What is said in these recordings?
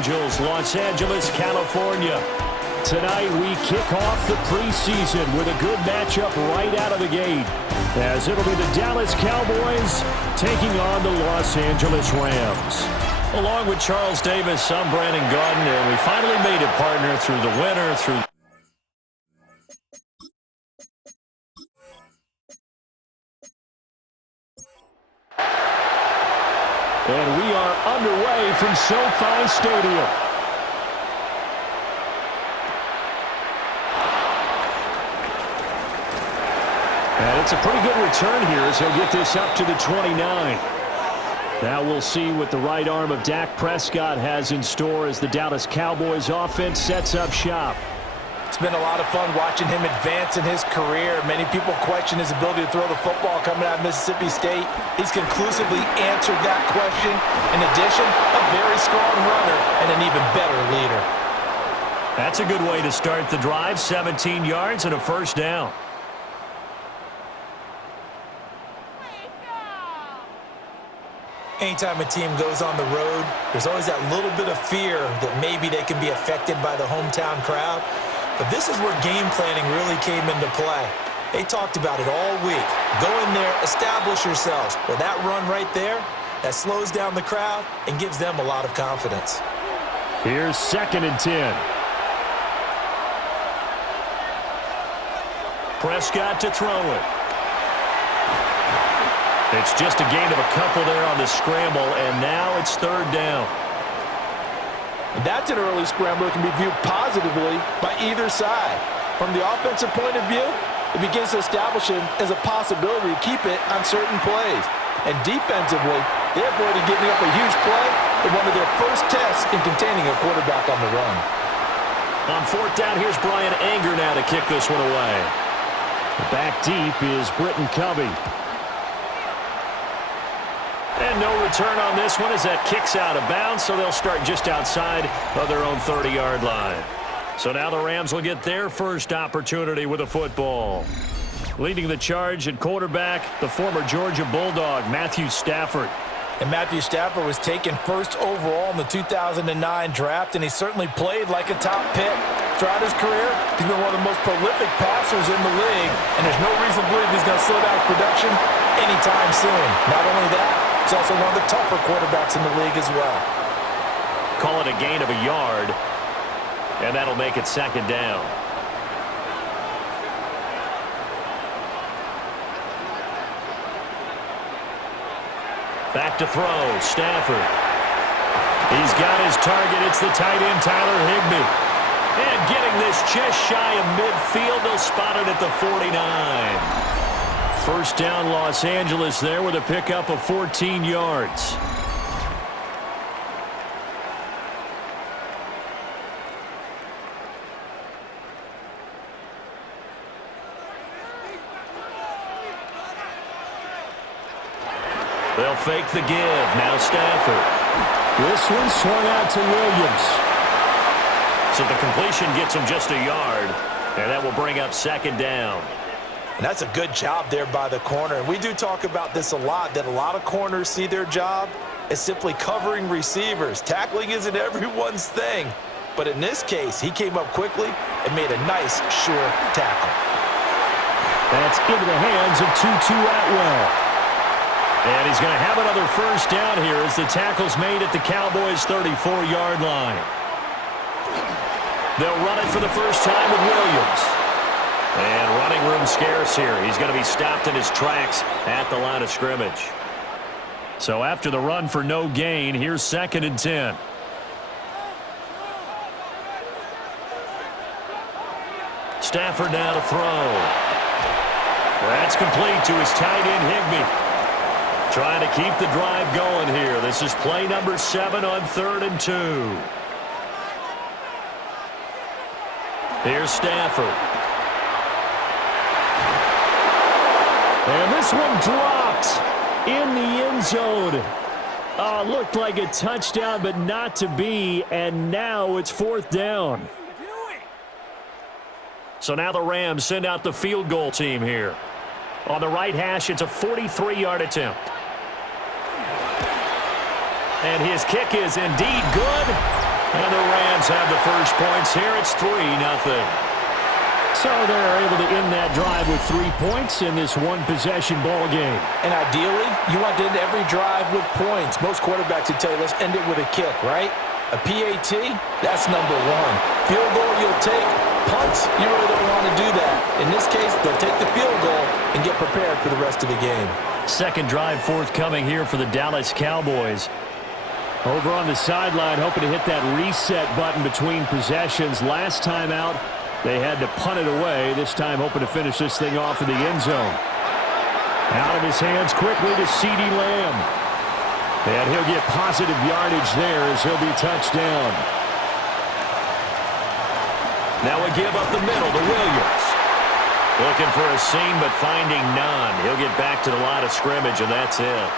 Angels, Los Angeles, California. Tonight we kick off the preseason with a good matchup right out of the gate, as it'll be the Dallas Cowboys taking on the Los Angeles Rams. Along with Charles Davis, I'm Brandon Gaudin, and we finally made it, partner, through the winter, through and we are underway from SoFi Stadium. And it's a pretty good return here as he'll get this up to the 29. Now we'll see what the right arm of Dak Prescott has in store as the Dallas Cowboys offense sets up shop. It's been a lot of fun watching him advance in his career. Many people question his ability to throw the football coming out of Mississippi State. He's conclusively answered that question. In addition, a very strong runner and an even better leader. That's a good way to start the drive. 17 yards and a first down. Anytime a team goes on the road, there's always that little bit of fear that maybe they can be affected by the hometown crowd. But this is where game planning really came into play. They talked about it all week. Go in there, establish yourselves. Well, that run right there, that slows down the crowd and gives them a lot of confidence. Here's 2nd and 10. Prescott to throw it. It's just a gain of a couple there on the scramble, and now it's 3rd down. And that's an early scramble that can be viewed positively by either side. From the offensive point of view, it begins to establish him as a possibility to keep it on certain plays. And defensively, they avoided giving up a huge play in one of their first tests in containing a quarterback on the run. On 4th down, here's Brian Anger now to kick this one away. Back deep is Britton Covey. And no return on this one as that kicks out of bounds, so they'll start just outside of their own 30-yard line. So now the Rams will get their first opportunity with a football. Leading the charge at quarterback, the former Georgia Bulldog, Matthew Stafford. And Matthew Stafford was taken 1st overall in the 2009 draft, and he certainly played like a top pick. Throughout his career, he's been one of the most prolific passers in the league, and there's no reason to believe he's going to slow down his production anytime soon. Not only that, he's also one of the tougher quarterbacks in the league as well. Call it a gain of a yard, and that'll make it 2nd down. Back to throw, Stafford. He's got his target. It's the tight end, Tyler Higbee. And getting this just shy of midfield, they'll spot it at the 49. 1st down, Los Angeles there with a pickup of 14 yards. They'll fake the give. Now Stafford. This one swung out to Williams. So the completion gets him just a yard, and that will bring up 2nd down. And that's a good job there by the corner. And we do talk about this a lot, that a lot of corners see their job as simply covering receivers. Tackling isn't everyone's thing. But in this case, he came up quickly and made a nice, sure tackle. That's into the hands of Tutu Atwell. And he's going to have another 1st down here as the tackle's made at the Cowboys' 34-yard line. They'll run it for the first time with Williams. And running room scarce here. He's going to be stopped in his tracks at the line of scrimmage. So after the run for no gain, here's 2nd and 10. Stafford now to throw. That's complete to his tight end, Higbee. Trying to keep the drive going here. This is play number 7 on 3rd and 2. Here's Stafford. And this one dropped in the end zone. Looked like a touchdown, but not to be. And now it's 4th down. So now the Rams send out the field goal team here. On the right hash, it's a 43-yard attempt. And his kick is indeed good. And the Rams have the first points here. It's 3-0. So they're able to end that drive with 3 points in this one-possession ball game. And ideally, you want to end every drive with points. Most quarterbacks would tell you, let's end it with a kick, right? A PAT, that's number one. Field goal you'll take. Punts, you really don't want to do that. In this case, they'll take the field goal and get prepared for the rest of the game. Second drive forthcoming here for the Dallas Cowboys. Over on the sideline, hoping to hit that reset button between possessions. Last time out, they had to punt it away. This time hoping to finish this thing off in the end zone. Out of his hands quickly to CeeDee Lamb. And he'll get positive yardage there as he'll be touched down. Now a give up the middle to Williams. Looking for a seam but finding none. He'll get back to the line of scrimmage and that's it.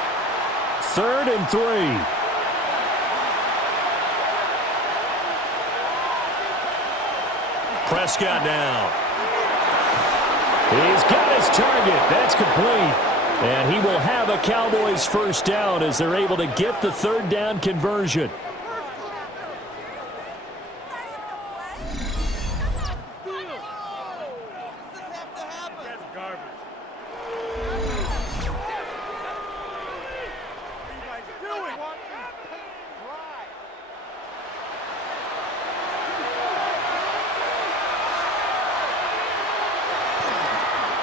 3rd and 3. Prescott now. He's got his target. That's complete. And he will have a Cowboys first down as they're able to get the 3rd down conversion.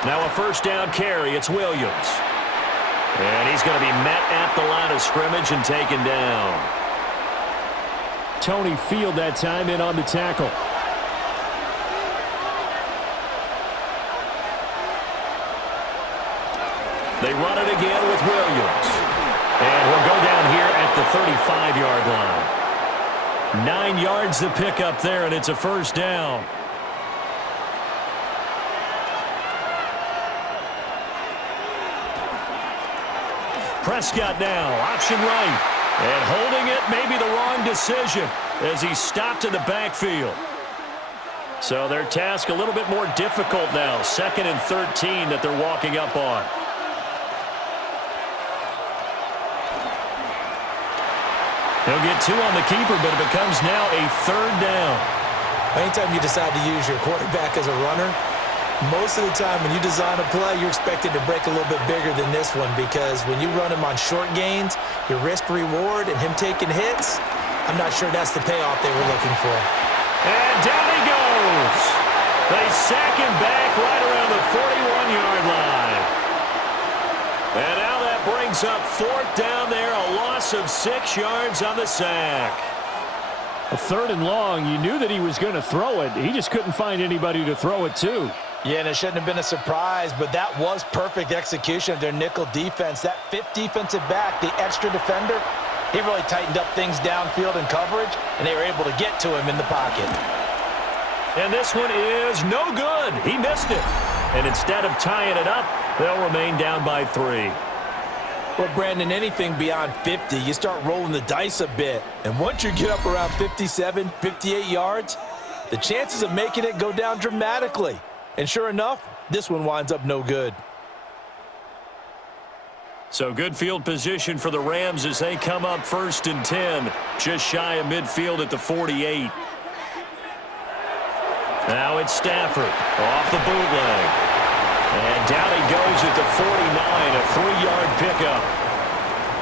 Now a first down carry. It's Williams. And he's going to be met at the line of scrimmage and taken down. Tony Field that time in on the tackle. They run it again with Williams. And he'll go down here at the 35-yard line. 9 yards to pick up there, and it's a first down. Prescott now, option right. And holding it, maybe the wrong decision as he stopped in the backfield. So their task a little bit more difficult now. 2nd and 13 that they're walking up on. He'll get 2 on the keeper, but it becomes now a 3rd down. Anytime you decide to use your quarterback as a runner, most of the time when you design a play, you're expected to break a little bit bigger than this one because when you run him on short gains, your risk-reward and him taking hits, I'm not sure that's the payoff they were looking for. And down he goes. They sack him back right around the 41-yard line. And now that brings up 4th down there, a loss of 6 yards on the sack. A 3rd and long, you knew that he was going to throw it. He just couldn't find anybody to throw it to. Yeah, and it shouldn't have been a surprise, but that was perfect execution of their nickel defense. That 5th defensive back, the extra defender, he really tightened up things downfield in coverage, and they were able to get to him in the pocket. And this one is no good. He missed it. And instead of tying it up, they'll remain down by 3. Well, Brandon, anything beyond 50, you start rolling the dice a bit. And once you get up around 57, 58 yards, the chances of making it go down dramatically. And sure enough, this one winds up no good. So good field position for the Rams as they come up 1st and 10, just shy of midfield at the 48. Now it's Stafford off the bootleg. And down he goes at the 49, a 3-yard pickup.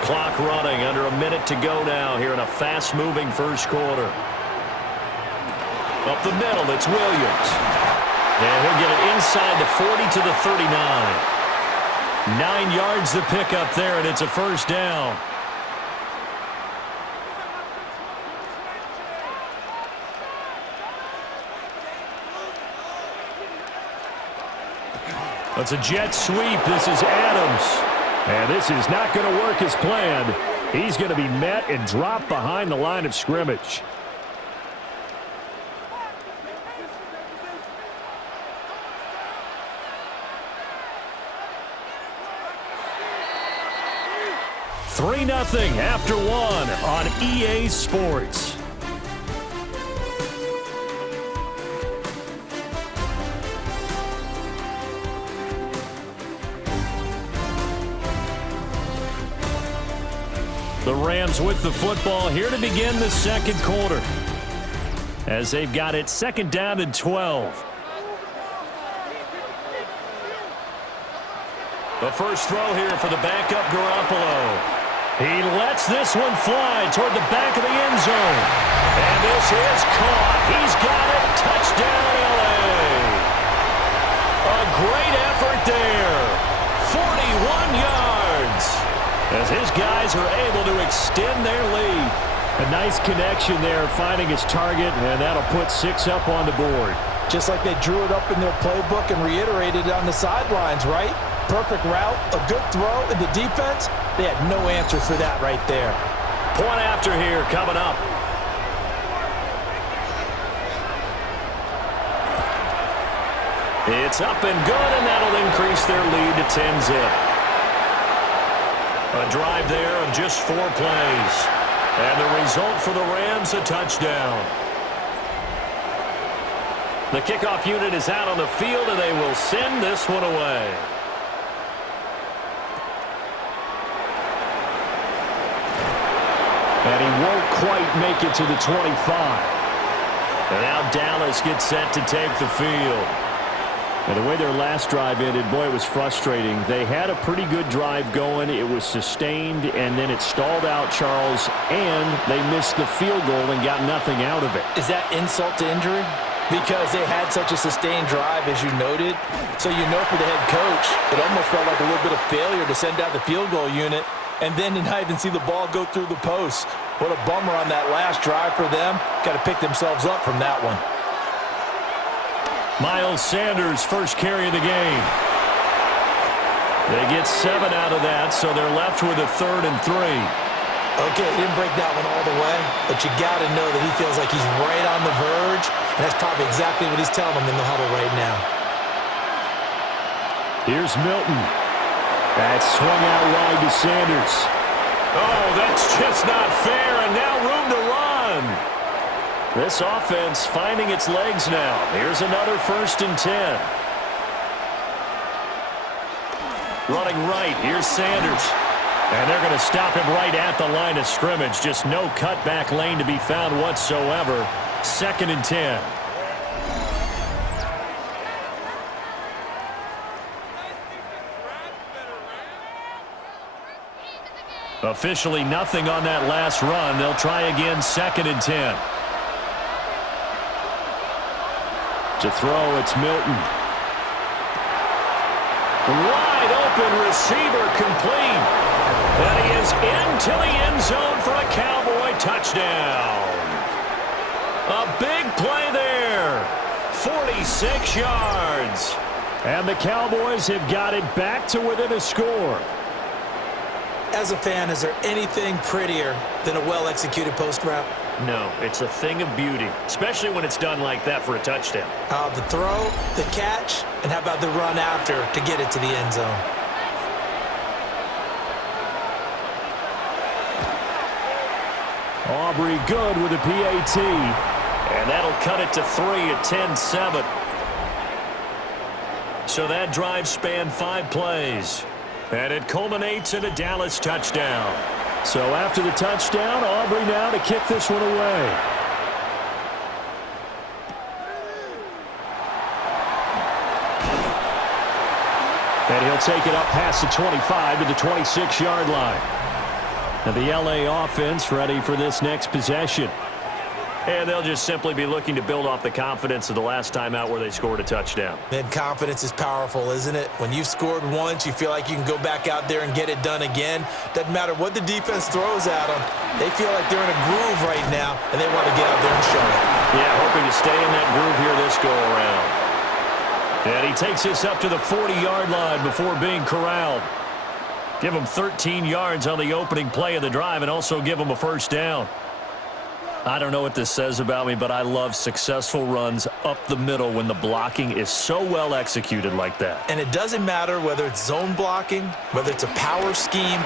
Clock running, under a minute to go now here in a fast-moving first quarter. Up the middle, it's Williams. And he'll get it inside the 40 to the 39. 9 yards to pick up there, and it's a first down. It's a jet sweep. This is Adams. And this is not going to work as planned. He's going to be met and dropped behind the line of scrimmage. $3-0 after 1 on EA Sports. The Rams with the football here to begin the second quarter. as they've got it 2nd down and 12. The first throw here for the backup Garoppolo. He lets this one fly toward the back of the end zone. And this is caught. He's got it. Touchdown, L.A. A great effort there. 41 yards. As his guys are able to extend their lead. A nice connection there, finding his target, and that'll put 6 up on the board. Just like they drew it up in their playbook and reiterated it on the sidelines, right? Perfect route, a good throw, and the defense, they had no answer for that right there. Point after here coming up. It's up and good, and that'll increase their lead to 10-zip. A drive there of just 4 plays. And the result for the Rams, a touchdown. The kickoff unit is out on the field, and they will send this one away. And he won't quite make it to the 25. And now Dallas gets set to take the field. And the way their last drive ended, boy, it was frustrating. They had a pretty good drive going. It was sustained, and then it stalled out, Charles, and they missed the field goal and got nothing out of it. Is that insult to injury? Because they had such a sustained drive, as you noted. So you know for the head coach, it almost felt like a little bit of failure to send out the field goal unit and then to not even see the ball go through the post. What a bummer on that last drive for them. Got to pick themselves up from that one. Miles Sanders, first carry of the game. They get 7 out of that, so they're left with a 3rd and 3. Okay, he didn't break that one all the way, but you got to know that he feels like he's right on the verge, and that's probably exactly what he's telling them in the huddle right now. Here's Milton. That's swung out wide to Sanders. Oh, that's just not fair, and now room to run. This offense finding its legs now. Here's another 1st and 10. Running right, here's Sanders. And they're going to stop him right at the line of scrimmage. Just no cutback lane to be found whatsoever. 2nd and 10. Officially nothing on that last run. They'll try again, 2nd and 10. To throw, it's Milton. Wide open receiver, complete. And he is into the end zone for a Cowboy touchdown. A big play there. 46 yards. And the Cowboys have got it back to within a score. As a fan, is there anything prettier than a well-executed post route? No, it's a thing of beauty, especially when it's done like that for a touchdown. The throw, the catch, and how about the run after to get it to the end zone? Aubrey good with a PAT, and that'll cut it to 3 at 10-7. So that drive spanned 5 plays, and it culminates in a Dallas touchdown. So after the touchdown, Aubrey now to kick this one away. And he'll take it up past the 25 to the 26-yard line. And the L.A. offense ready for this next possession. And they'll just simply be looking to build off the confidence of the last time out where they scored a touchdown. Man, confidence is powerful, isn't it? When you've scored once, you feel like you can go back out there and get it done again. Doesn't matter what the defense throws at them. They feel like they're in a groove right now, and they want to get out there and show it. Yeah, hoping to stay in that groove here this go-around. And he takes this up to the 40-yard line before being corralled. Give him 13 yards on the opening play of the drive and also give him a first down. I don't know what this says about me, but I love successful runs up the middle when the blocking is so well executed like that. And it doesn't matter whether it's zone blocking, whether it's a power scheme.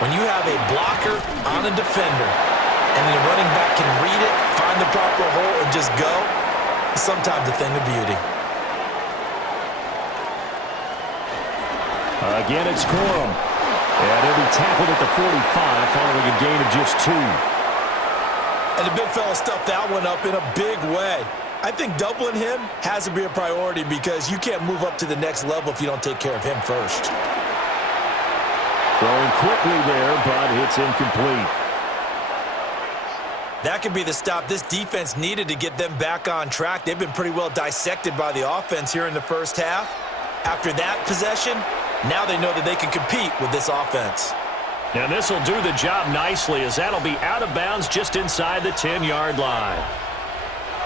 When you have a blocker on a defender and the running back can read it, find the proper hole, and just go, it's sometimes a thing of beauty. Again, it's Corum. And he'll be tackled at the 45 following a gain of just 2. And the big fella stuffed that one up in a big way. I think doubling him has to be a priority because you can't move up to the next level if you don't take care of him first. Throwing quickly there, but it's incomplete. That could be the stop this defense needed to get them back on track. They've been pretty well dissected by the offense here in the first half. After that possession, now they know that they can compete with this offense. And this will do the job nicely as that'll be out of bounds just inside the 10-yard line.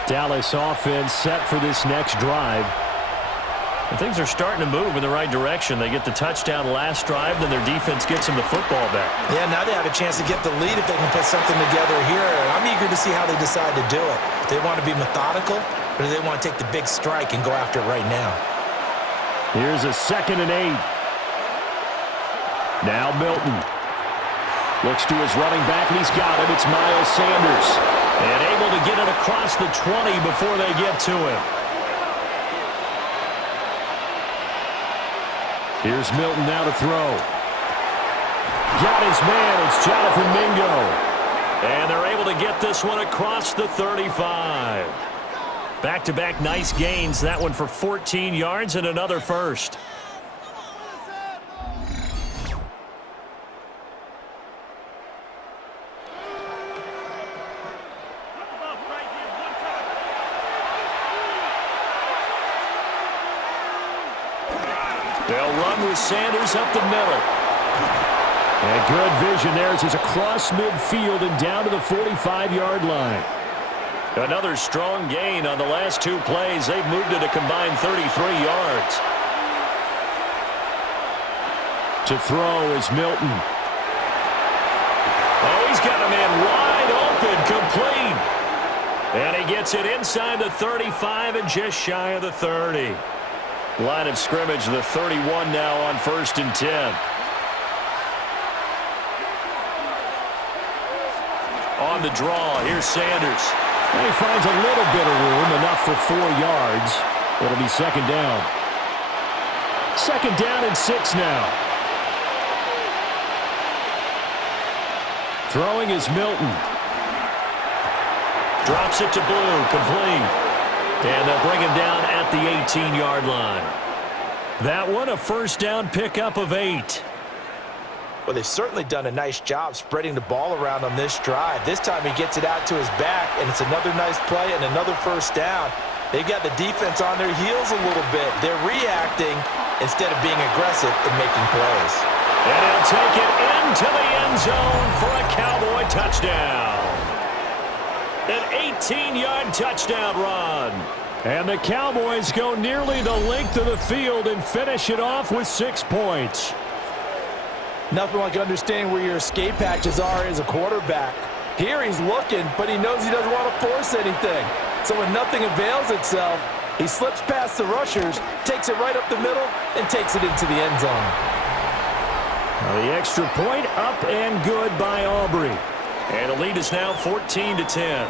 Dallas offense set for this next drive. And things are starting to move in the right direction. They get the touchdown last drive, then their defense gets them the football back. Yeah, now they have a chance to get the lead if they can put something together here. I'm eager to see how they decide to do it. Do they want to be methodical, or do they want to take the big strike and go after it right now? Here's a 2nd and 8. Now Milton. Looks to his running back, and he's got him. It's Miles Sanders. And able to get it across the 20 before they get to him. Here's Milton now to throw. Got his man. It's Jonathan Mingo. And they're able to get this one across the 35. Back-to-back nice gains. That one for 14 yards and another first. They'll run with Sanders up the middle. And good vision there as he's across midfield and down to the 45-yard line. Another strong gain on the last 2 plays. They've moved it a combined 33 yards. To throw is Milton. Oh, he's got a man wide open, complete. And he gets it inside the 35 and just shy of the 30. Line of scrimmage, the 31 now on 1st and 10. On the draw, here's Sanders. He finds a little bit of room, enough for 4 yards. It'll be 2nd down. 2nd down and 6 now. Throwing is Milton. Drops it to Blue, complete. And they'll bring him down at the 18-yard line. That one, a 1st down pickup of 8. Well, they've certainly done a nice job spreading the ball around on this drive. This time he gets it out to his back, and it's another nice play and another 1st down. They've got the defense on their heels a little bit. They're reacting instead of being aggressive and making plays. And he'll take it into the end zone for a Cowboy touchdown. An 18-yard touchdown run. And the Cowboys go nearly the length of the field and finish it off with 6 points. Nothing like understanding where your escape hatches are as a quarterback. Here he's looking, but he knows he doesn't want to force anything. So when nothing avails itself, he slips past the rushers, takes it right up the middle, and takes it into the end zone. Now the extra point up and good by Aubrey. And the lead is now 14-10.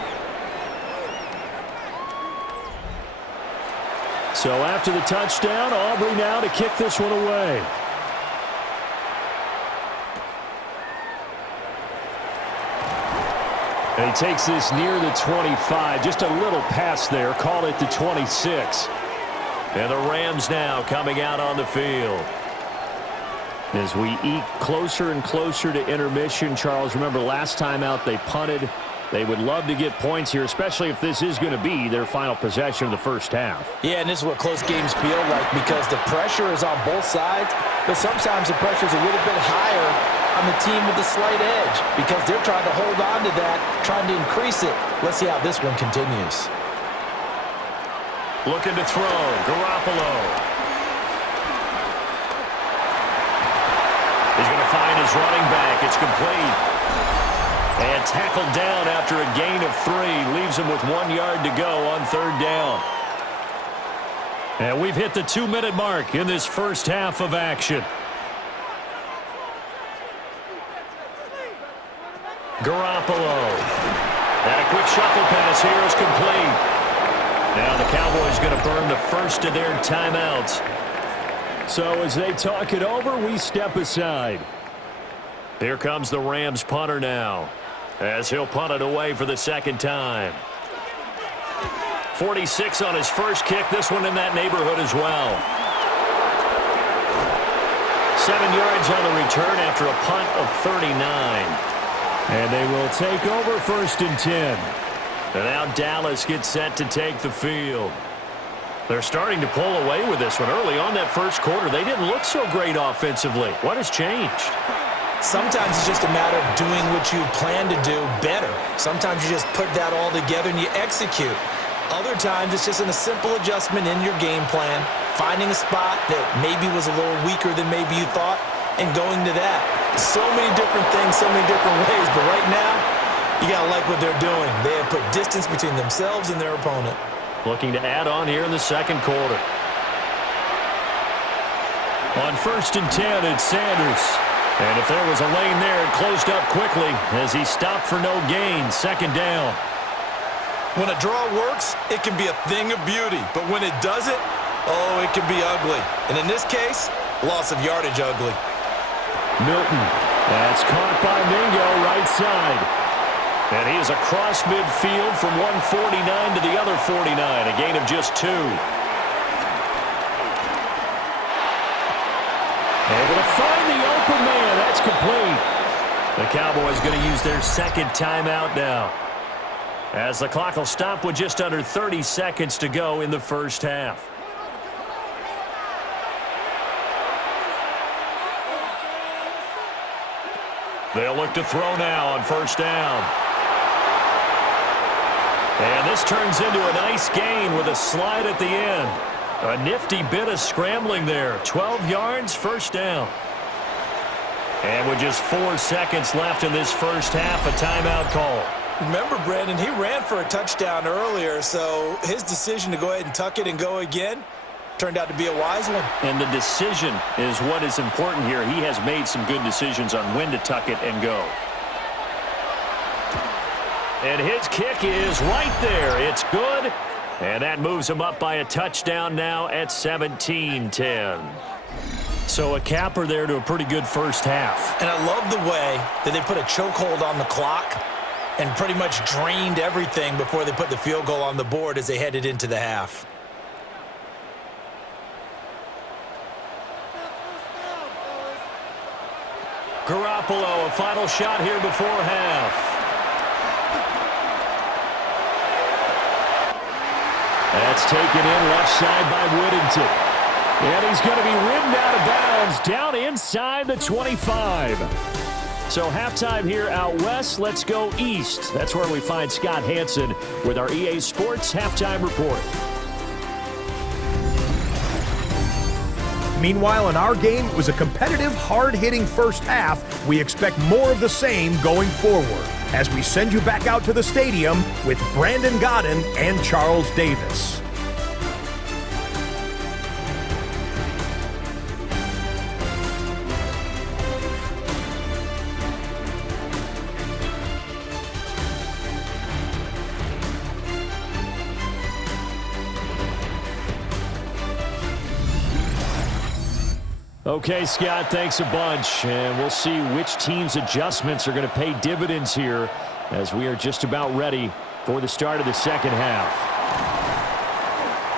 So after the touchdown, Aubrey now to kick this one away. And he takes this near the 25. Just a little pass there. Call it the 26. And the Rams now coming out on the field. As we eke closer and closer to intermission, Charles, remember last time out they punted. They would love to get points here, especially if this is going to be their final possession of the first half. Yeah, and this is what close games feel like because the pressure is on both sides, but sometimes the pressure is a little bit higher on the team with the slight edge because they're trying to hold on to that, trying to increase it. Let's see how this one continues. Looking to throw, Garoppolo. He's going to find his running back. It's complete. And tackled down after a gain of 3. Leaves him with 1 yard to go on 3rd down. And we've hit the 2-minute mark in this first half of action. Garoppolo. And a quick shuffle pass here is complete. Now the Cowboys going to burn the first of their timeouts. So as they talk it over, we step aside. Here comes the Rams punter now. as he'll punt it away for the second time. 46 on his first kick. This one in that neighborhood as well. 7 yards on the return after a punt of 39. And they will take over 1st and 10. And now Dallas gets set to take the field. They're starting to pull away with this one. Early on that first quarter, they didn't look so great offensively. What has changed? Sometimes it's just a matter of doing what you plan to do better. Sometimes you just put that all together and you execute. Other times it's just a simple adjustment in your game plan, finding a spot that maybe was a little weaker than maybe you thought, and going to that. So many different things, so many different ways, but right now, you got to like what they're doing. They have put distance between themselves and their opponent. Looking to add on here in the second quarter. On 1st and 10, it's Sanders. And if there was a lane there, it closed up quickly as he stopped for no gain. 2nd down. When a draw works, it can be a thing of beauty. But when it doesn't, oh, it can be ugly. And in this case, loss of yardage ugly. Milton. That's caught by Mingo, right side. And he is across midfield from 149 to the other 49, a gain of just 2. Able to find the open man. That's complete. The Cowboys going to use their second timeout now, as the clock will stop with just under 30 seconds to go in the first half. They'll look to throw now on 1st down. And this turns into a nice gain with a slide at the end. A nifty bit of scrambling there. 12 yards, 1st down. And with just 4 seconds left in this first half, a timeout call. Remember, Brandon, he ran for a touchdown earlier, so his decision to go ahead and tuck it and go again turned out to be a wise one. And the decision is what is important here. He has made some good decisions on when to tuck it and go. And his kick is right there. It's good. And that moves him up by a touchdown now at 17-10. So a capper there to a pretty good first half. And I love the way that they put a chokehold on the clock and pretty much drained everything before they put the field goal on the board as they headed into the half. Garoppolo, a final shot here before half. That's taken in left side by Whittington. And he's going to be ridden out of bounds down inside the 25. So halftime here out west. Let's go east. That's where we find Scott Hansen with our EA Sports Halftime Report. Meanwhile, in our game, it was a competitive, hard-hitting first half. We expect more of the same going forward as we send you back out to the stadium with Brandon Godden and Charles Davis. Okay, Scott, thanks a bunch. And we'll see which team's adjustments are going to pay dividends here as we are just about ready for the start of the second half.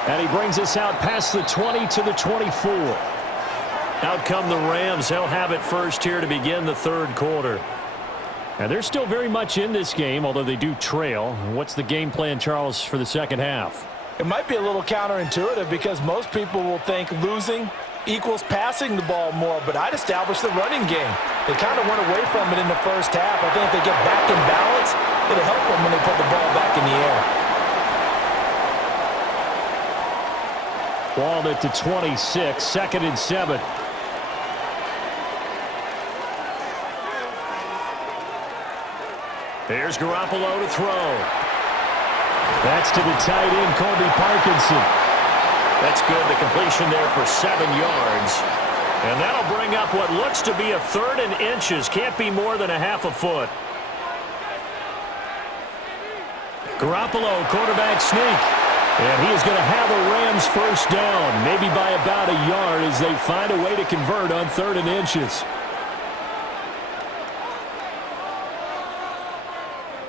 And he brings us out past the 20 to the 24. Out come the Rams. They'll have it first here to begin the third quarter. And they're still very much in this game, although they do trail. What's the game plan, Charles, for the second half? It might be a little counterintuitive because most people will think losing equals passing the ball more, but I'd establish the running game. They kind of went away from it in the first half. I think if they get back in balance, it'll help them when they put the ball back in the air. Ball at the 26, 2nd and 7. Here's Garoppolo to throw. That's to the tight end, Colby Parkinson. That's good. The completion there for 7 yards. And that'll bring up what looks to be a 3rd and inches. Can't be more than a half a foot. Garoppolo, quarterback sneak. And he is going to have a Rams first down, maybe by about a yard as they find a way to convert on 3rd and inches.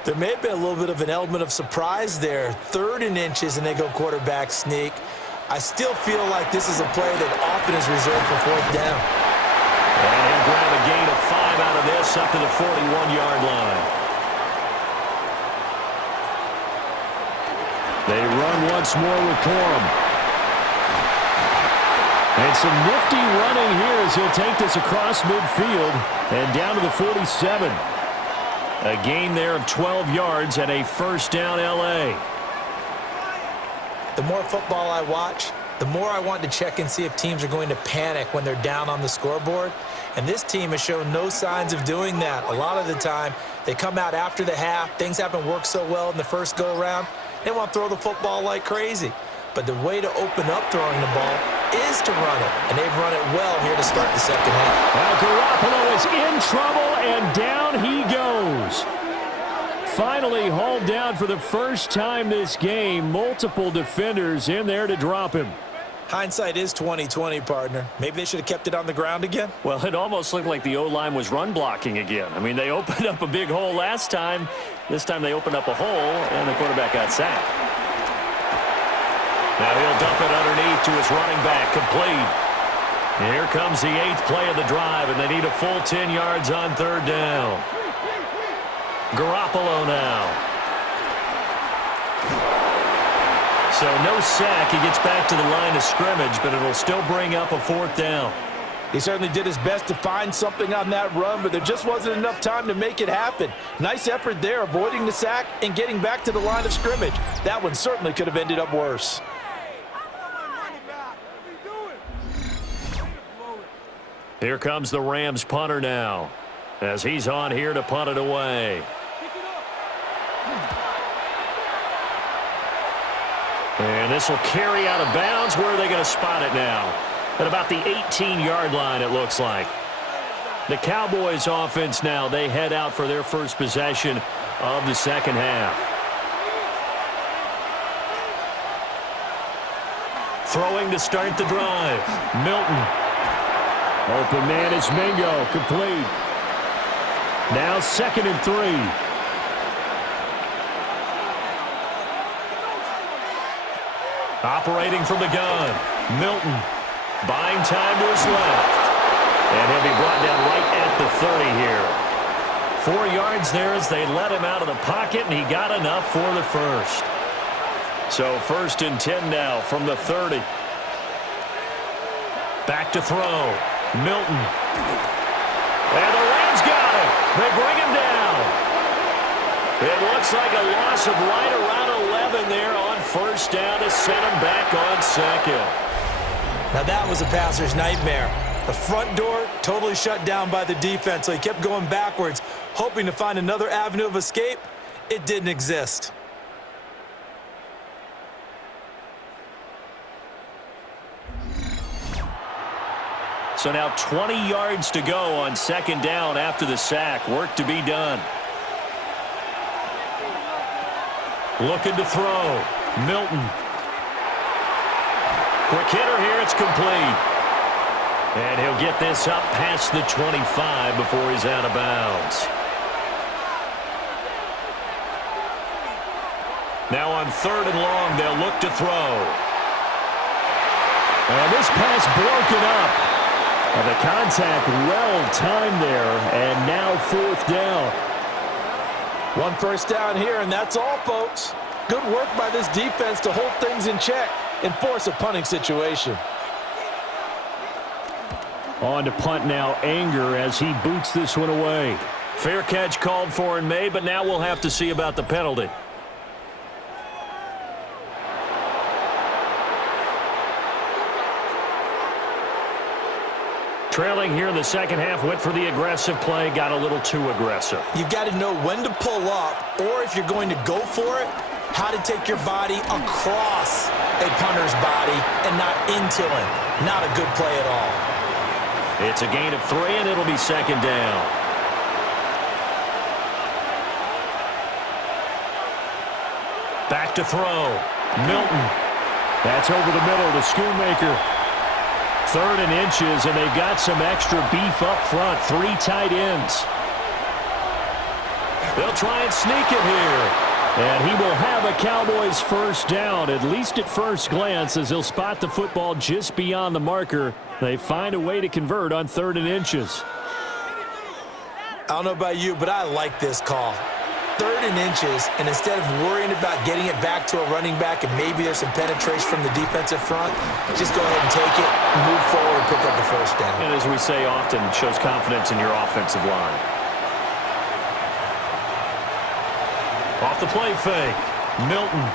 There may have been a little bit of an element of surprise there. 3rd and inches, and they go quarterback sneak. I still feel like this is a play that often is reserved for 4th down. And he'll grab a gain of 5 out of this up to the 41-yard line. They run once more with Corum. And some nifty running here as he'll take this across midfield and down to the 47. A gain there of 12 yards and a 1st down L.A. The more football I watch, the more I want to check and see if teams are going to panic when they're down on the scoreboard. And this team has shown no signs of doing that. A lot of the time, they come out after the half. Things haven't worked so well in the first go-around. They want to throw the football like crazy. But the way to open up throwing the ball is to run it. And they've run it well here to start the second half. Now Garoppolo is in trouble, and down he goes. Finally hauled down for the first time this game. Multiple defenders in there to drop him. Hindsight is 20/20, partner. Maybe they should have kept it on the ground again. Well, it almost looked like the O-line was run blocking again. I mean, they opened up a big hole last time. This time they opened up a hole, and the quarterback got sacked. Now he'll dump it underneath to his running back, complete. Here comes the 8th play of the drive, and they need a full 10 yards on 3rd down. Garoppolo now. So no sack. He gets back to the line of scrimmage, but it'll still bring up a 4th down. He certainly did his best to find something on that run, but there just wasn't enough time to make it happen. Nice effort there, avoiding the sack and getting back to the line of scrimmage. That one certainly could have ended up worse. Here comes the Rams punter now, as he's on here to punt it away. And this will carry out of bounds. Where are they going to spot it now? At about the 18-yard line, it looks like. The Cowboys offense now, they head out for their first possession of the second half. Throwing to start the drive. Milton. Open man is Mingo, complete. Now 2nd and 3. Operating from the gun. Milton buying time to his left. And he'll be brought down right at the 30 here. 4 yards there as they let him out of the pocket, and he got enough for the first. So 1st and 10 now from the 30. Back to throw. Milton. And the Rams got him. They bring him down. It looks like a loss of right around 11 there on 1st down to send him back on 2nd. Now that was a passer's nightmare. The front door totally shut down by the defense, so he kept going backwards, hoping to find another avenue of escape. It didn't exist. So now 20 yards to go on 2nd down after the sack. Work to be done. Looking to throw. Milton. Quick hitter here. It's complete. And he'll get this up past the 25 before he's out of bounds. Now on 3rd and long, they'll look to throw. And this pass broken up. And the contact well timed there, and now 4th down. 1 first down here, and that's all, folks. Good work by this defense to hold things in check and force a punting situation. On to punt now, Anger, as he boots this one away. Fair catch called for and made, but now we'll have to see about the penalty. Trailing here in the second half, went for the aggressive play, got a little too aggressive. You've got to know when to pull up, or if you're going to go for it, how to take your body across a punter's body and not into him. Not a good play at all. It's a gain of 3, and it'll be 2nd down. Back to throw. Milton. That's over the middle to Schoonmaker. 3rd and inches, and they've got some extra beef up front. 3 tight ends. They'll try and sneak it here. And he will have a Cowboys first down, at least at first glance, as he'll spot the football just beyond the marker. They find a way to convert on 3rd and inches. I don't know about you, but I like this call. 3rd and inches, and instead of worrying about getting it back to a running back and maybe there's some penetration from the defensive front, just go ahead and take it, move forward, and pick up the first down. And as we say often, it shows confidence in your offensive line. Off the play fake, Milton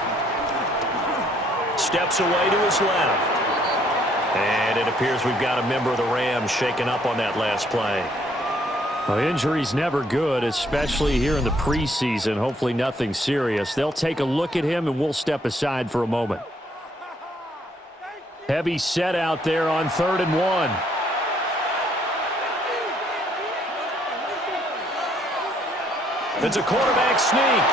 steps away to his left. And it appears we've got a member of the Rams shaken up on that last play. Well, injury's never good, especially here in the preseason. Hopefully nothing serious. They'll take a look at him, and we'll step aside for a moment. Heavy set out there on 3rd and 1. It's a quarterback sneak.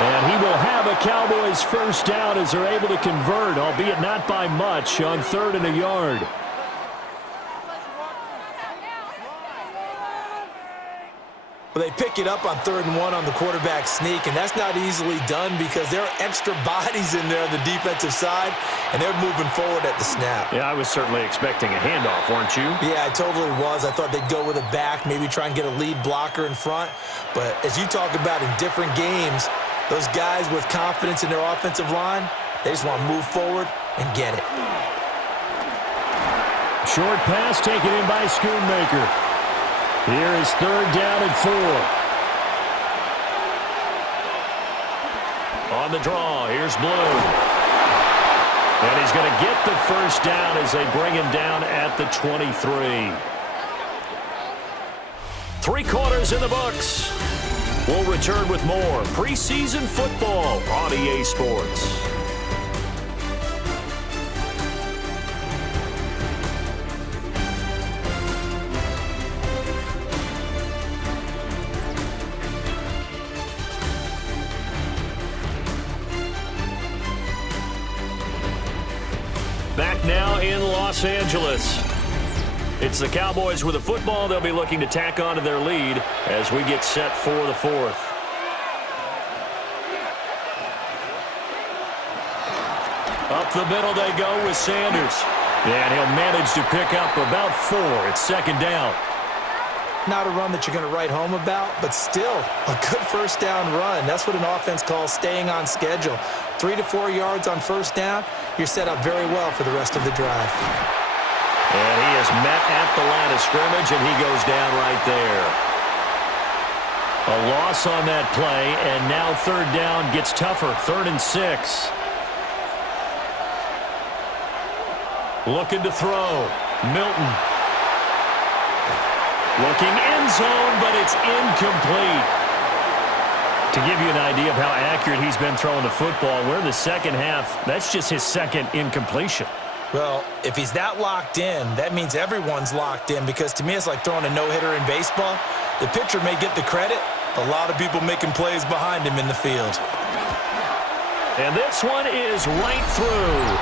And he will have a Cowboys first down as they're able to convert, albeit not by much, on 3rd and a yard. Well, they pick it up on 3rd and 1 on the quarterback sneak, and that's not easily done because there are extra bodies in there on the defensive side, and they're moving forward at the snap. Yeah, I was certainly expecting a handoff, weren't you? Yeah, I totally was. I thought they'd go with a back, maybe try and get a lead blocker in front. But as you talk about in different games, those guys with confidence in their offensive line, they just want to move forward and get it. Short pass taken in by Schoonmaker. Here is 3rd down and 4. On the draw, here's Blue. And he's going to get the first down as they bring him down at the 23. 3 quarters in the books. We'll return with more preseason football on EA Sports. Back now in Los Angeles. It's the Cowboys with the football. They'll be looking to tack on to their lead as we get set for the 4th. Up the middle they go with Sanders. And he'll manage to pick up about 4. It's 2nd down. Not a run that you're going to write home about, but still a good first down run. That's what an offense calls staying on schedule. 3 to 4 yards on first down, you're set up very well for the rest of the drive. And he is met at the line of scrimmage, and he goes down right there. A loss on that play, and now 3rd down gets tougher. 3rd and 6. Looking to throw. Milton. Looking end zone, but it's incomplete. To give you an idea of how accurate he's been throwing the football, we're in the second half. That's just his 2nd incompletion. Well, if he's that locked in, that means everyone's locked in, because to me it's like throwing a no-hitter in baseball. The pitcher may get the credit, a lot of people making plays behind him in the field. And this one is right through.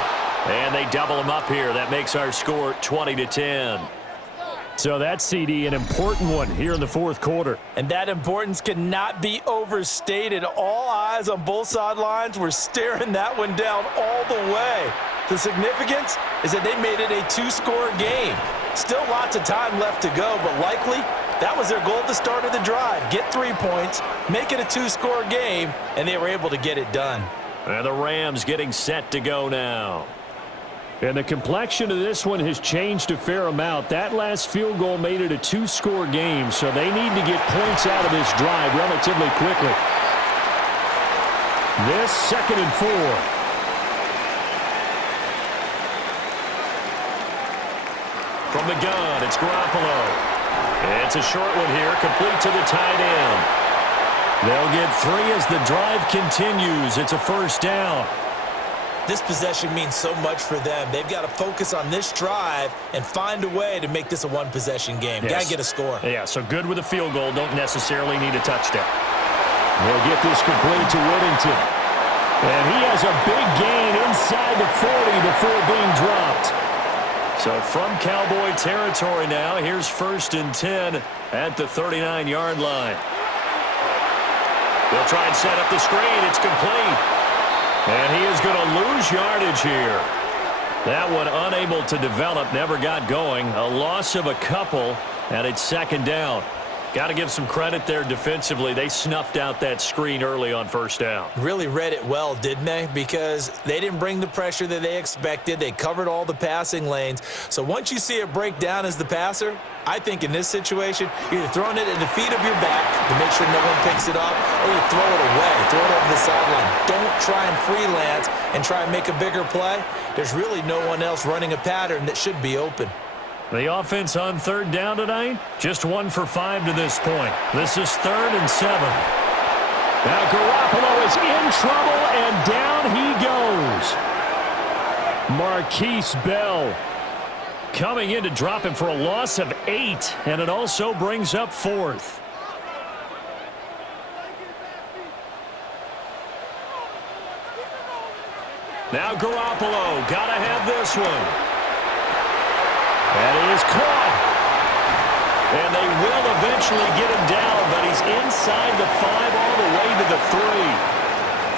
And they double him up here. That makes our score 20-10. So that's, CD, an important one here in the 4th quarter. And that importance cannot be overstated. All eyes on both sidelines were staring that one down all the way. The significance is that they made it a 2-score game. Still lots of time left to go, but likely that was their goal at the start of the drive. Get 3 points, make it a 2-score game, and they were able to get it done. And the Rams getting set to go now. And the complexion of this one has changed a fair amount. That last field goal made it a 2-score game, so they need to get points out of this drive relatively quickly. This 2nd and 4. From the gun, it's Garoppolo. It's a short one here, complete to the tight end. They'll get 3 as the drive continues. It's a first down. This possession means so much for them. They've got to focus on this drive and find a way to make this a one-possession game. Yes. Got to get a score. Yeah, so good with a field goal. Don't necessarily need a touchdown. They'll get this complete to Whittington. And he has a big gain inside the 40 before being dropped. So from Cowboy territory now, here's 1st and 10 at the 39-yard line. They'll try and set up the screen. It's complete. And he is going to lose yardage here. That one unable to develop, never got going. A loss of a couple, and it's second down. Got to give some credit there defensively. They snuffed out that screen early on first down. Really read it well, didn't they? Because they didn't bring the pressure that they expected. They covered all the passing lanes. So once you see it break down as the passer, I think in this situation, you're either throwing it at the feet of your back to make sure no one picks it up, or you throw it away, throw it over the sideline. Don't try and freelance and try and make a bigger play. There's really no one else running a pattern that should be open. The offense on third down tonight, just 1 for 5 to this point. This is 3rd and 7. Now Garoppolo is in trouble, and down he goes. Marquise Bell coming in to drop him for a loss of 8, and it also brings up 4th. Now Garoppolo, gotta have this one. And he is caught. And they will eventually get him down, but he's inside the 5 all the way to the 3.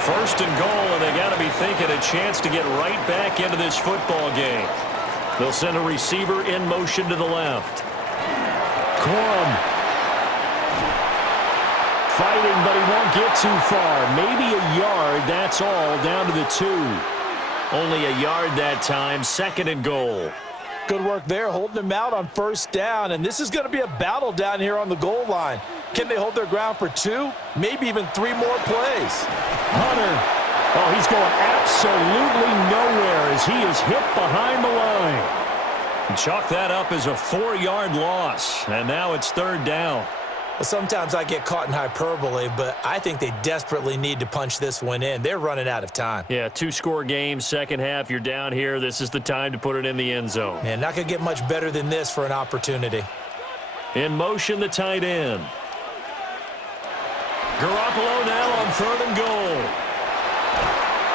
1st and goal, and they got to be thinking a chance to get right back into this football game. They'll send a receiver in motion to the left. Corum fighting, but he won't get too far. Maybe a yard, that's all, down to the 2. Only a yard that time, 2nd and goal. Good work there, holding them out on first down, and this is going to be a battle down here on the goal line. Can they hold their ground for 2, maybe even 3 more plays? Hunter, oh, he's going absolutely nowhere as he is hit behind the line. And chalk that up as a 4-yard loss, and now it's 3rd down. Well, sometimes I get caught in hyperbole, but I think they desperately need to punch this one in. They're running out of time. Yeah, 2-score game, second half, you're down here. This is the time to put it in the end zone. Man, not going to get much better than this for an opportunity. In motion, the tight end. Garoppolo now on 3rd and goal.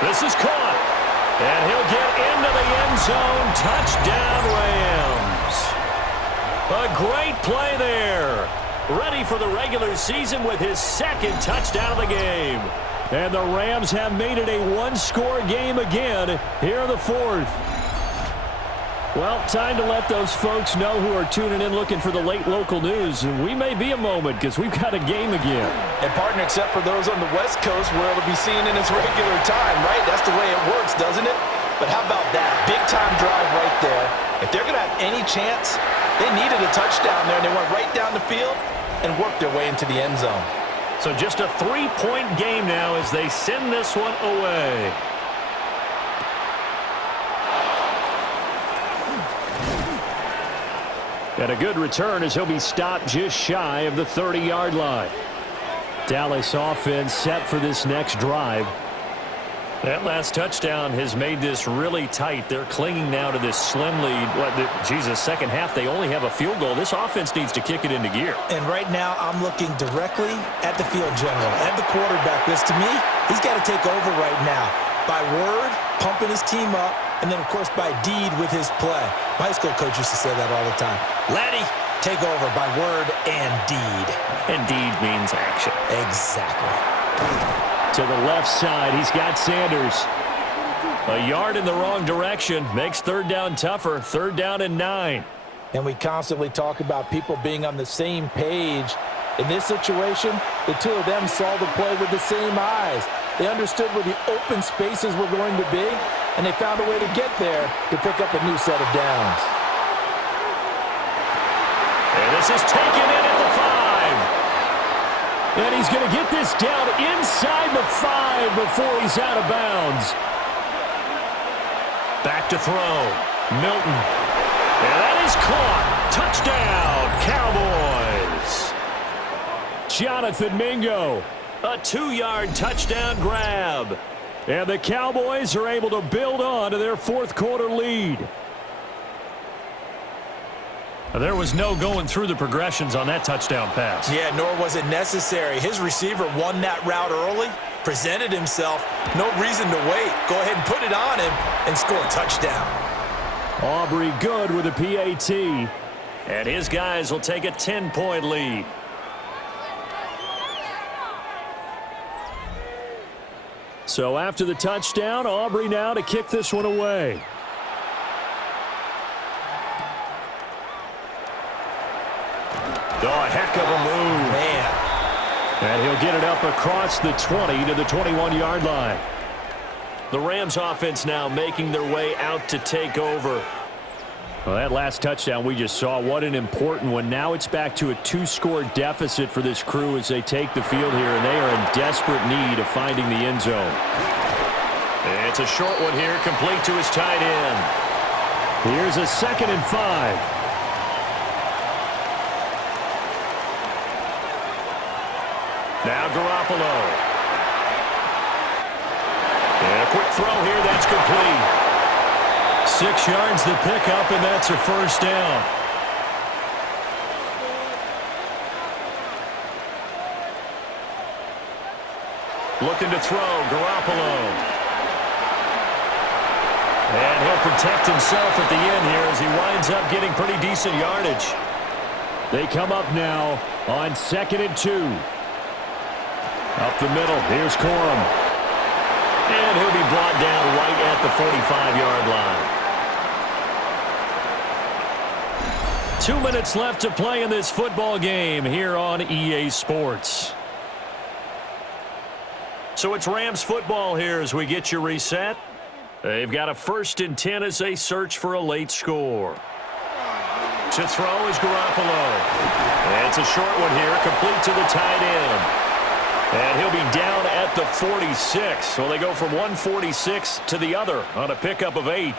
This is caught. And he'll get into the end zone. Touchdown, Rams. A great play there. Ready for the regular season with his 2nd touchdown of the game. And the Rams have made it a 1-score game again here in the 4th. Well, time to let those folks know who are tuning in looking for the late local news. We may be a moment because we've got a game again. And partner, except for those on the West Coast where it'll be seen in its regular time, right? That's the way it works, doesn't it? But how about that? Big-time drive right there. If they're going to have any chance, they needed a touchdown there, and they went right down the field and worked their way into the end zone. So just a 3-point game now as they send this one away. And a good return as he'll be stopped just shy of the 30-yard line. Dallas offense set for this next drive. That last touchdown has made this really tight. They're clinging now to this slim lead. Second half, they only have a field goal. This offense needs to kick it into gear. And right now, I'm looking directly at the field general, at the quarterback. Because to me, he's got to take over right now. By word, pumping his team up, and then, of course, by deed with his play. My high school coach used to say that all the time. Laddie, take over by word and deed. And deed means action. Exactly. To the left side, he's got Sanders. A yard in the wrong direction makes 3rd down tougher. 3rd down and 9. And we constantly talk about people being on the same page. In this situation, the two of them saw the play with the same eyes. They understood where the open spaces were going to be, and they found a way to get there to pick up a new set of downs. And this is taken in at the 5. And he's going to get this down inside the 5 before he's out of bounds. Back to throw. Milton. And that is caught. Touchdown, Cowboys. Jonathan Mingo. A 2-yard touchdown grab. And the Cowboys are able to build on to their 4th quarter lead. There was no going through the progressions on that touchdown pass. Yeah, nor was it necessary. His receiver won that route early, presented himself. No reason to wait. Go ahead and put it on him and score a touchdown. Aubrey good with a PAT. And his guys will take a 10-point lead. So after the touchdown, Aubrey now to kick this one away. Oh, a heck of a move. Man. And he'll get it up across the 20 to the 21-yard line. The Rams offense now making their way out to take over. Well, that last touchdown we just saw, what an important one. Now it's back to a 2-score deficit for this crew as they take the field here, and they are in desperate need of finding the end zone. It's a short one here, complete to his tight end. Here's a 2nd and 5. Now Garoppolo. And a quick throw here, that's complete. 6 yards the pickup, and that's a first down. Looking to throw, Garoppolo. And he'll protect himself at the end here as he winds up getting pretty decent yardage. They come up now on 2nd and 2. Up the middle, here's Corum. And he'll be brought down right at the 45-yard line. 2 minutes left to play in this football game here on EA Sports. So it's Rams football here as we get you reset. They've got a 1st and 10 as they search for a late score. To throw is Garoppolo. And it's a short one here, complete to the tight end. And he'll be down at the 46. So they go from 146 to the other on a pickup of 8.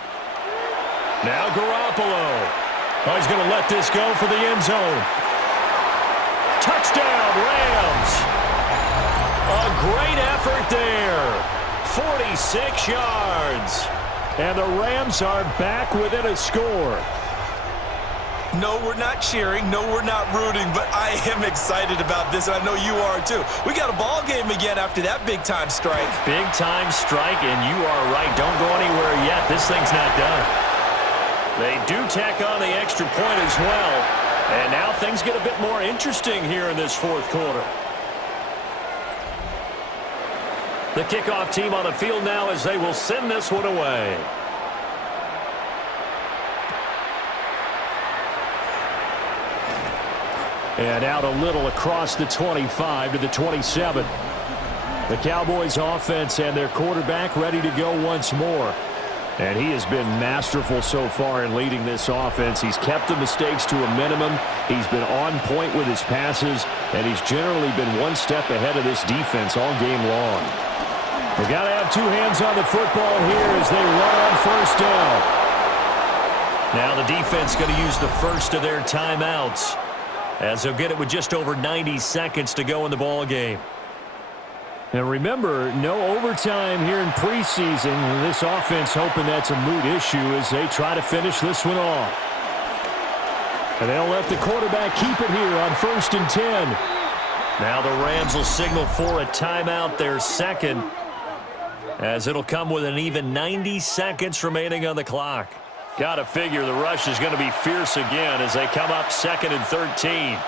Now Garoppolo. Oh, he's going to let this go for the end zone. Touchdown, Rams. A great effort there. 46 yards. And the Rams are back within a score. No, we're not cheering. No, we're not rooting, but I am excited about this, and I know you are too. We got a ball game again after that big-time strike. Big-time strike, and you are right. Don't go anywhere yet. This thing's not done. They do tack on the extra point as well, and now things get a bit more interesting here in this 4th quarter. The kickoff team on the field now as they will send this one away. And out a little across the 25 to the 27. The Cowboys offense and their quarterback ready to go once more. And he has been masterful so far in leading this offense. He's kept the mistakes to a minimum. He's been on point with his passes, and he's generally been one step ahead of this defense all game long. They got to have 2 hands on the football here as they run on 1st down. Now the defense going to use the first of their timeouts as they'll get it with just over 90 seconds to go in the ball game. And remember, no overtime here in preseason. This offense hoping that's a moot issue as they try to finish this one off. And they'll let the quarterback keep it here on 1st and 10. Now the Rams will signal for a timeout, their 2nd, as it'll come with an even 90 seconds remaining on the clock. Got to figure the rush is going to be fierce again as they come up 2nd and 13.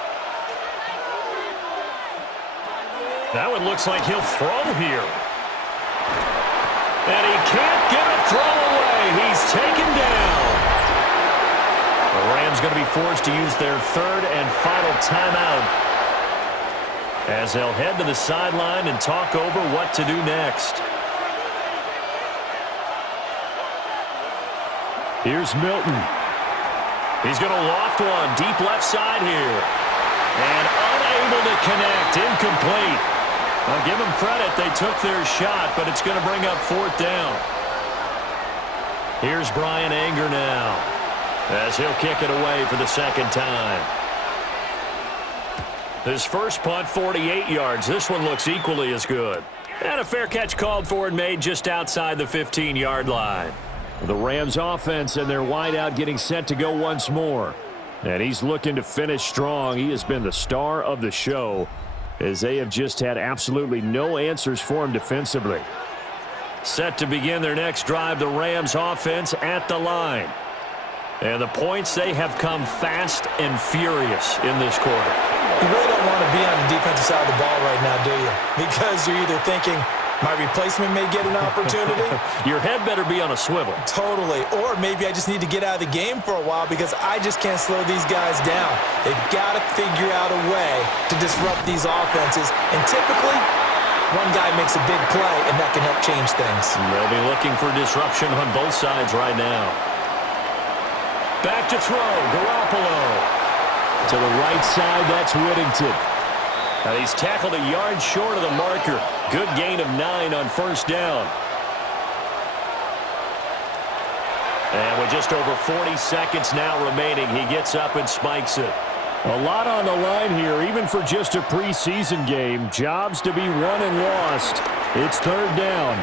That one looks like he'll throw here. And he can't get a throw away. He's taken down. The Rams going to be forced to use their 3rd and final timeout as they'll head to the sideline and talk over what to do next. Here's Milton. He's going to loft one deep left side here. And unable to connect. Incomplete. I'll give them credit. They took their shot, but it's going to bring up 4th down. Here's Brian Anger now as he'll kick it away for the 2nd time. His first punt, 48 yards. This one looks equally as good. And a fair catch called for and made just outside the 15-yard line. The Rams offense and their wideout getting set to go once more. And he's looking to finish strong. He has been the star of the show as they have just had absolutely no answers for him defensively. Set to begin their next drive, the Rams offense at the line. And the points, they have come fast and furious in this quarter. You really don't want to be on the defensive side of the ball right now, do you? Because you're either thinking, My replacement may get an opportunity. Your head better be on a swivel. Totally. Or maybe I just need to get out of the game for a while because I just can't slow these guys down. They've got to figure out a way to disrupt these offenses. And typically, one guy makes a big play, and that can help change things. They'll be looking for disruption on both sides right now. Back to throw, Garoppolo. To the right side, that's Whittington. Now he's tackled a yard short of the marker. Good gain of 9 on first down. And with just over 40 seconds now remaining, he gets up and spikes it. A lot on the line here, even for just a preseason game. Jobs to be won and lost. It's third down.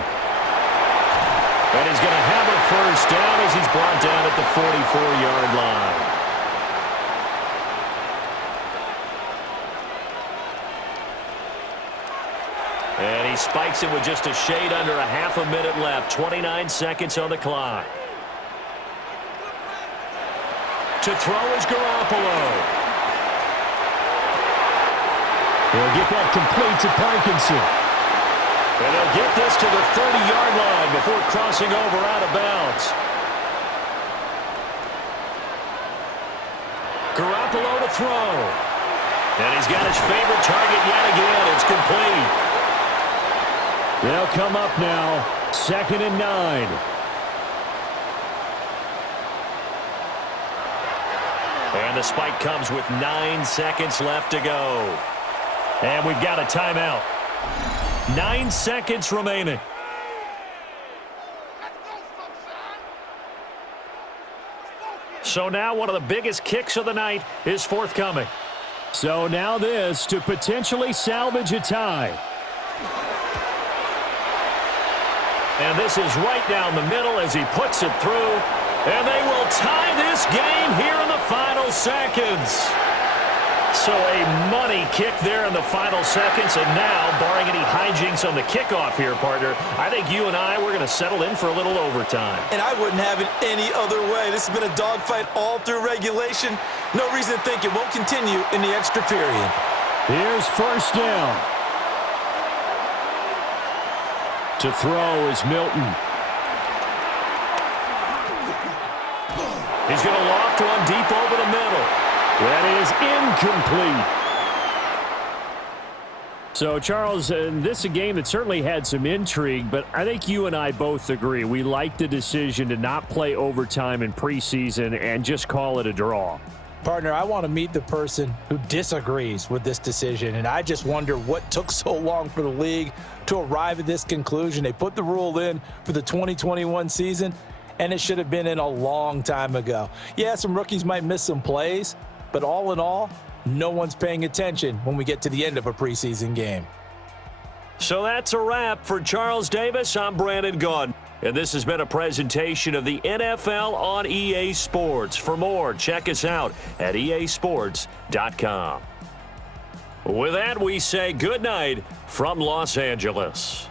And he's going to have a first down as he's brought down at the 44-yard line. And he spikes it with just a shade under a half a minute left. 29 seconds on the clock. To throw is Garoppolo. He'll get that complete to Parkinson. And he'll get this to the 30-yard line before crossing over out of bounds. Garoppolo to throw. And he's got his favorite target yet again. It's complete. They'll come up now, 2nd and 9. And the spike comes with 9 seconds left to go. And we've got a timeout. 9 seconds remaining. So now one of the biggest kicks of the night is forthcoming. So now this to potentially salvage a tie. And this is right down the middle as he puts it through. And they will tie this game here in the final seconds. So a money kick there in the final seconds. And now, barring any hijinks on the kickoff here, partner, I think you and I, we're going to settle in for a little overtime. And I wouldn't have it any other way. This has been a dogfight all through regulation. No reason to think it won't continue in the extra period. Here's first down. To throw is Milton. He's going to loft one deep over the middle. That is incomplete. So, Charles, this is a game that certainly had some intrigue, but I think you and I both agree. We like the decision to not play overtime in preseason and just call it a draw. Partner, I want to meet the person who disagrees with this decision, and I just wonder what took so long for the league to arrive at this conclusion. They put the rule in for the 2021 season, and it should have been in a long time ago. Yeah, some rookies might miss some plays, but all in all, no one's paying attention when we get to the end of a preseason game. So that's a wrap for Charles Davis. I'm Brandon Gaudin. And this has been a presentation of the NFL on EA Sports. For more, check us out at easports.com. With that, we say good night from Los Angeles.